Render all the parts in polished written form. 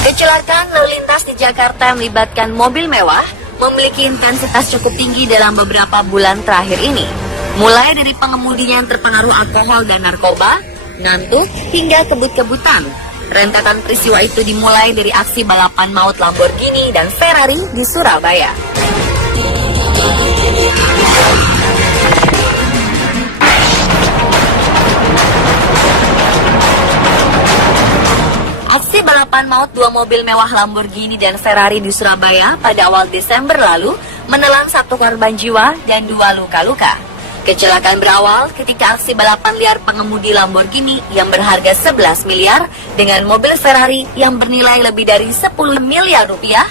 Kecelakaan lalu lintas di Jakarta yang melibatkan mobil mewah memiliki intensitas cukup tinggi dalam beberapa bulan terakhir ini. Mulai dari pengemudinya yang terpengaruh alkohol dan narkoba, ngantuk, hingga kebut-kebutan. Rentetan peristiwa itu dimulai dari aksi balapan maut Lamborghini dan Ferrari di Surabaya. Aksi balapan maut dua mobil mewah Lamborghini dan Ferrari di Surabaya pada awal Desember lalu menelan satu korban jiwa dan dua luka-luka. Kecelakaan berawal ketika aksi balapan liar pengemudi Lamborghini yang berharga 11 miliar dengan mobil Ferrari yang bernilai lebih dari 10 miliar rupiah.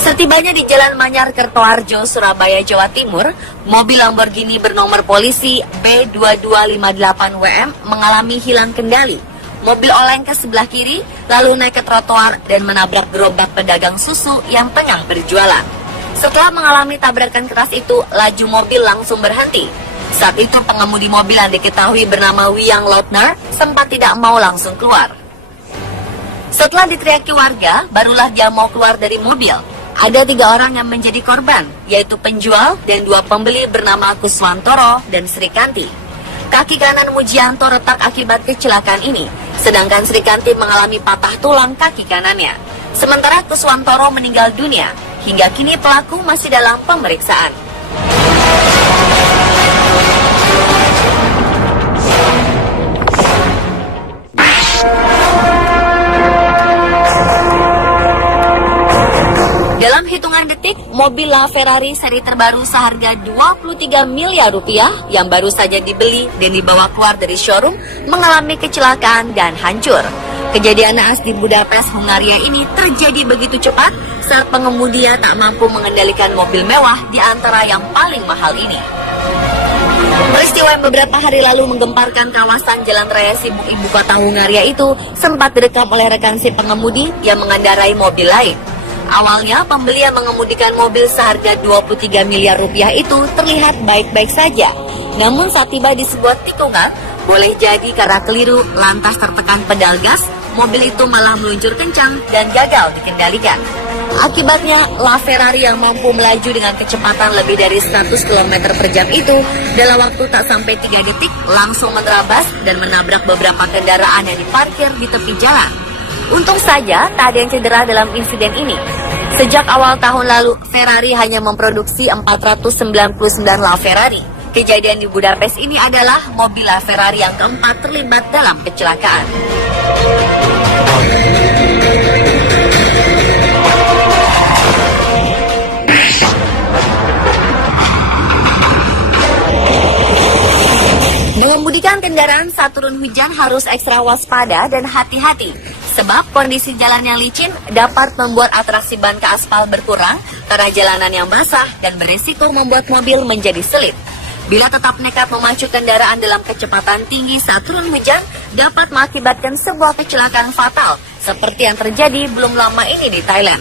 Setibanya di Jalan Manyar Kertoharjo, Surabaya, Jawa Timur, mobil Lamborghini bernomor polisi B2258WM mengalami hilang kendali. Mobil oleng ke sebelah kiri, lalu naik ke trotoar dan menabrak gerobak pedagang susu yang tengah berjualan. Setelah mengalami tabrakan keras itu, laju mobil langsung berhenti. Saat itu pengemudi mobil yang diketahui bernama Wiang Lautner sempat tidak mau langsung keluar. Setelah diteriaki warga, barulah dia mau keluar dari mobil. Ada 3 orang yang menjadi korban, yaitu penjual dan 2 pembeli bernama Kuswantoro dan Srikanti. Kaki kanan Mujianto retak akibat kecelakaan ini, sedangkan Srikanti mengalami patah tulang kaki kanannya. Sementara Kuswantoro meninggal dunia. Hingga kini pelaku masih dalam pemeriksaan. Dalam hitungan detik, mobil LaFerrari seri terbaru seharga 23 miliar rupiah yang baru saja dibeli dan dibawa keluar dari showroom mengalami kecelakaan dan hancur. Kejadian naas di Budapest, Hungaria ini terjadi begitu cepat saat pengemudinya tak mampu mengendalikan mobil mewah di antara yang paling mahal ini. Peristiwa yang beberapa hari lalu menggemparkan kawasan Jalan Raya Sibuk ibu kota Hungaria itu sempat direkam oleh rekan si pengemudi yang mengendarai mobil lain. Awalnya pembeli yang mengemudikan mobil seharga 23 miliar rupiah itu terlihat baik-baik saja. Namun saat tiba di sebuah tikungan, boleh jadi karena keliru lantas tertekan pedal gas, mobil itu malah meluncur kencang dan gagal dikendalikan. Akibatnya, LaFerrari yang mampu melaju dengan kecepatan lebih dari 100 km per jam itu dalam waktu tak sampai 3 detik langsung menerabas dan menabrak beberapa kendaraan yang diparkir di tepi jalan. Untung saja tak ada yang cedera dalam insiden ini. Sejak awal tahun lalu, Ferrari hanya memproduksi 499 LaFerrari. Kejadian di Budapest ini adalah mobil LaFerrari yang keempat terlibat dalam kecelakaan. Mengemudikan kendaraan saat turun hujan harus ekstra waspada dan hati-hati. Sebab kondisi jalan yang licin dapat membuat atraksi ban ke aspal berkurang karena jalanan yang basah dan berisiko membuat mobil menjadi selip. Bila tetap nekat memacu kendaraan dalam kecepatan tinggi saat turun hujan, dapat mengakibatkan sebuah kecelakaan fatal seperti yang terjadi belum lama ini di Thailand.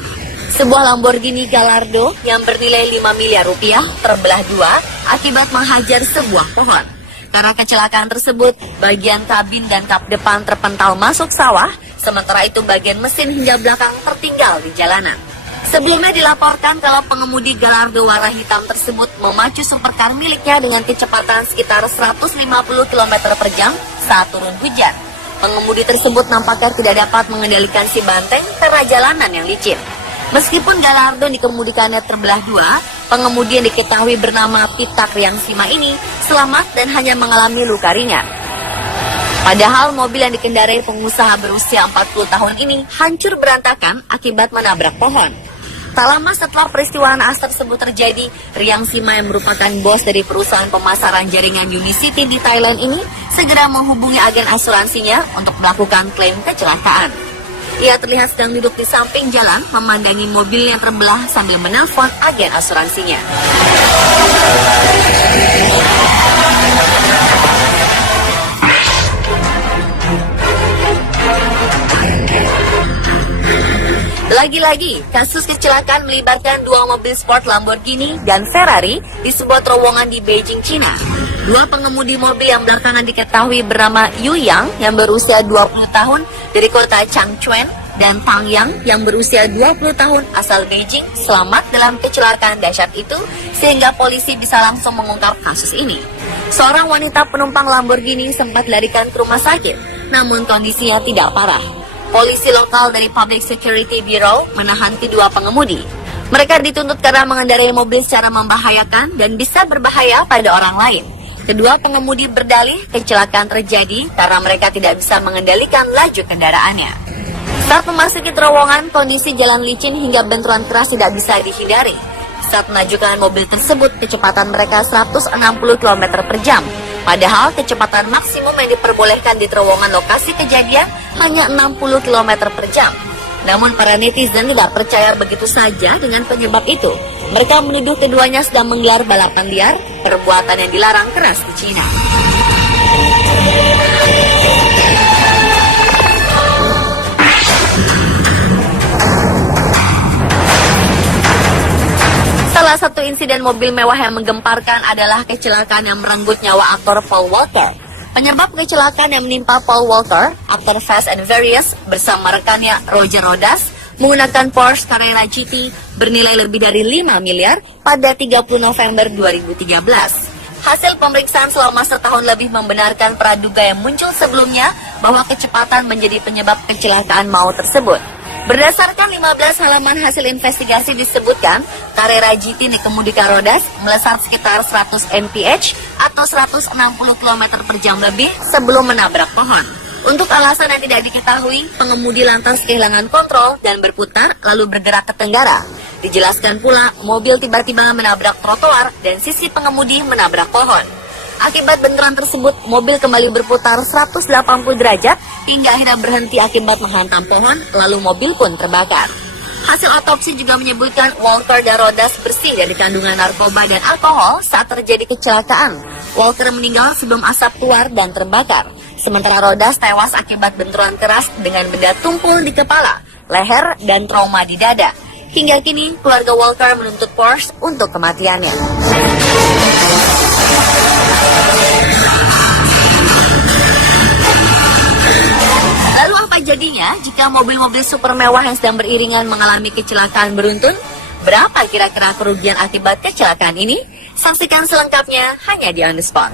Sebuah Lamborghini Gallardo yang bernilai 5 miliar rupiah terbelah dua akibat menghajar sebuah pohon. Karena kecelakaan tersebut, bagian kabin dan kap depan terpental masuk sawah, sementara itu bagian mesin hingga belakang tertinggal di jalanan. Sebelumnya dilaporkan kalau pengemudi Gallardo warna hitam tersebut memacu supercar miliknya dengan kecepatan sekitar 150 km per jam saat turun hujan. Pengemudi tersebut nampaknya tidak dapat mengendalikan si banteng karena jalanan yang licin. Meskipun Gallardo dikemudikannya terbelah dua, pengemudi yang diketahui bernama Pita Kriangsima ini selamat dan hanya mengalami luka ringan. Padahal mobil yang dikendarai pengusaha berusia 40 tahun ini hancur berantakan akibat menabrak pohon. Tak lama setelah peristiwa naas tersebut terjadi, Kriangsima yang merupakan bos dari perusahaan pemasaran jaringan Unicity di Thailand ini segera menghubungi agen asuransinya untuk melakukan klaim kecelakaan. Ia terlihat sedang duduk di samping jalan memandangi mobil yang terbelah sambil menelpon agen asuransinya. Lagi-lagi, kasus kecelakaan melibatkan dua mobil sport Lamborghini dan Ferrari di sebuah terowongan di Beijing, China. Dua pengemudi mobil yang belakangan diketahui bernama Yu Yang yang berusia 20 tahun dari kota Changchun dan Tang Yang yang berusia 20 tahun asal Beijing selamat dalam kecelakaan dahsyat itu sehingga polisi bisa langsung mengungkap kasus ini. Seorang wanita penumpang Lamborghini sempat dilarikan ke rumah sakit, namun kondisinya tidak parah. Polisi lokal dari Public Security Bureau menahan kedua pengemudi. Mereka dituntut karena mengendarai mobil secara membahayakan dan bisa berbahaya pada orang lain. Kedua pengemudi berdalih kecelakaan terjadi karena mereka tidak bisa mengendalikan laju kendaraannya. Saat memasuki terowongan, kondisi jalan licin hingga benturan keras tidak bisa dihindari. Saat menajukan mobil tersebut, kecepatan mereka 160 km per jam. Padahal kecepatan maksimum yang diperbolehkan di terowongan lokasi kejadian hanya 60 km per jam. Namun para netizen tidak percaya begitu saja dengan penyebab itu. Mereka menuduh keduanya sedang menggelar balapan liar, perbuatan yang dilarang keras di Cina. Salah satu insiden mobil mewah yang menggemparkan adalah kecelakaan yang merenggut nyawa aktor Paul Walker. Penyebab kecelakaan yang menimpa Paul Walker, aktor Fast and Furious, bersama rekannya Roger Rodas, menggunakan Porsche Carrera GT bernilai lebih dari 5 miliar pada 30 November 2013. Hasil pemeriksaan selama setahun lebih membenarkan praduga yang muncul sebelumnya bahwa kecepatan menjadi penyebab kecelakaan maut tersebut. Berdasarkan 15 halaman hasil investigasi disebutkan, Carrera GT dikemudikan Rodas melesat sekitar 100 mph atau 160 km per jam lebih sebelum menabrak pohon. Untuk alasan yang tidak diketahui, pengemudi lantas kehilangan kontrol dan berputar lalu bergerak ke tenggara. Dijelaskan pula, mobil tiba-tiba menabrak trotoar dan sisi pengemudi menabrak pohon. Akibat benturan tersebut, mobil kembali berputar 180 derajat hingga akhirnya berhenti akibat menghantam pohon, lalu mobil pun terbakar. Hasil otopsi juga menyebutkan Walker dan Rodas bersih dari kandungan narkoba dan alkohol saat terjadi kecelakaan. Walker meninggal sebelum asap keluar dan terbakar. Sementara Rodas tewas akibat benturan keras dengan benda tumpul di kepala, leher, dan trauma di dada. Hingga kini, keluarga Walker menuntut Porsche untuk kematiannya. Lalu apa jadinya jika mobil-mobil super mewah yang sedang beriringan mengalami kecelakaan beruntun? Berapa kira-kira kerugian akibat kecelakaan ini? Saksikan selengkapnya hanya di On The Spot.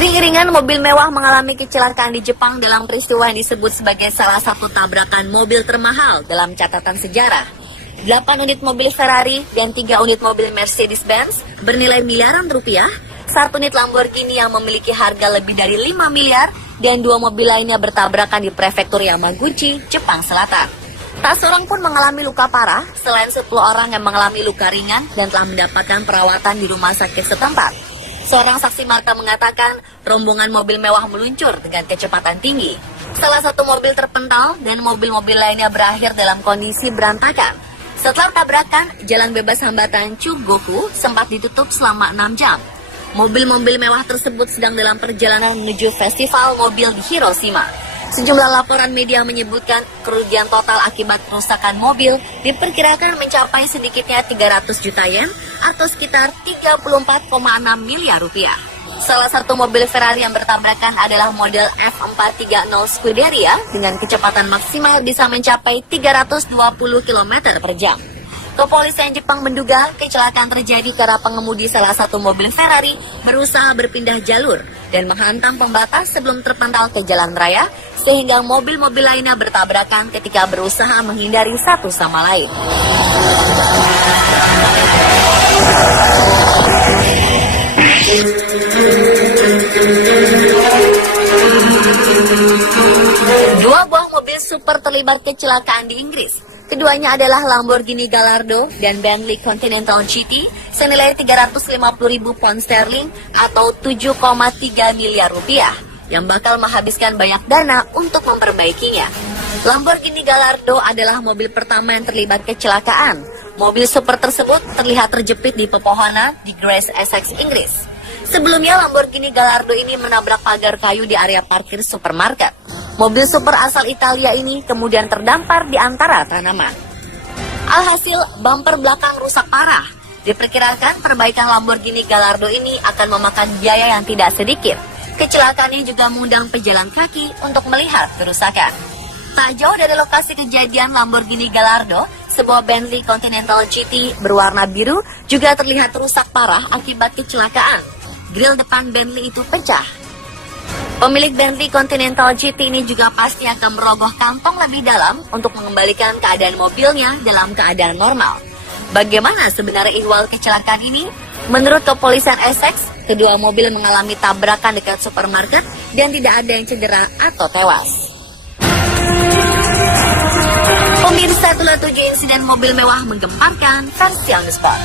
Iring-iringan mobil mewah mengalami kecelakaan di Jepang dalam peristiwa yang disebut sebagai salah satu tabrakan mobil termahal dalam catatan sejarah. 8 unit mobil Ferrari dan 3 unit mobil Mercedes-Benz bernilai miliaran rupiah, 1 unit Lamborghini yang memiliki harga lebih dari 5 miliar, dan 2 mobil lainnya bertabrakan di prefektur Yamaguchi, Jepang Selatan. Tak seorang pun mengalami luka parah, selain 10 orang yang mengalami luka ringan dan telah mendapatkan perawatan di rumah sakit setempat. Seorang saksi mata mengatakan rombongan mobil mewah meluncur dengan kecepatan tinggi. Salah satu mobil terpental dan mobil-mobil lainnya berakhir dalam kondisi berantakan. Setelah tabrakan, jalan bebas hambatan Chugoku sempat ditutup selama 6 jam. Mobil-mobil mewah tersebut sedang dalam perjalanan menuju festival mobil di Hiroshima. Sejumlah laporan media menyebutkan kerugian total akibat kerusakan mobil diperkirakan mencapai sedikitnya 300 juta yen atau sekitar 34,6 miliar rupiah. Salah satu mobil Ferrari yang bertabrakan adalah model F430 Scuderia dengan kecepatan maksimal bisa mencapai 320 km per jam. Kepolisian Jepang menduga kecelakaan terjadi karena pengemudi salah satu mobil Ferrari berusaha berpindah jalur dan menghantam pembatas sebelum terpental ke jalan raya, sehingga mobil-mobil lainnya bertabrakan ketika berusaha menghindari satu sama lain. Dua buah mobil super terlibat kecelakaan di Inggris. Keduanya adalah Lamborghini Gallardo dan Bentley Continental GT senilai 350.000 pound sterling atau 7,3 miliar rupiah yang bakal menghabiskan banyak dana untuk memperbaikinya. Lamborghini Gallardo adalah mobil pertama yang terlibat kecelakaan. Mobil super tersebut terlihat terjepit di pepohonan di Grace, Essex, Inggris. Sebelumnya Lamborghini Gallardo ini menabrak pagar kayu di area parkir supermarket. Mobil super asal Italia ini kemudian terdampar di antara tanaman. Alhasil, bumper belakang rusak parah. Diperkirakan perbaikan Lamborghini Gallardo ini akan memakan biaya yang tidak sedikit. Kecelakaan ini juga mengundang pejalan kaki untuk melihat kerusakan. Tak jauh dari lokasi kejadian Lamborghini Gallardo, sebuah Bentley Continental GT berwarna biru juga terlihat rusak parah akibat kecelakaan. Grill depan Bentley itu pecah. Pemilik Bentley Continental GT ini juga pasti akan merogoh kantong lebih dalam untuk mengembalikan keadaan mobilnya dalam keadaan normal. Bagaimana sebenarnya ihwal kecelakaan ini? Menurut kepolisian Essex, kedua mobil mengalami tabrakan dekat supermarket dan tidak ada yang cedera atau tewas. Pemirsa, itulah 7 insiden mobil mewah menggemparkan versi on the spot.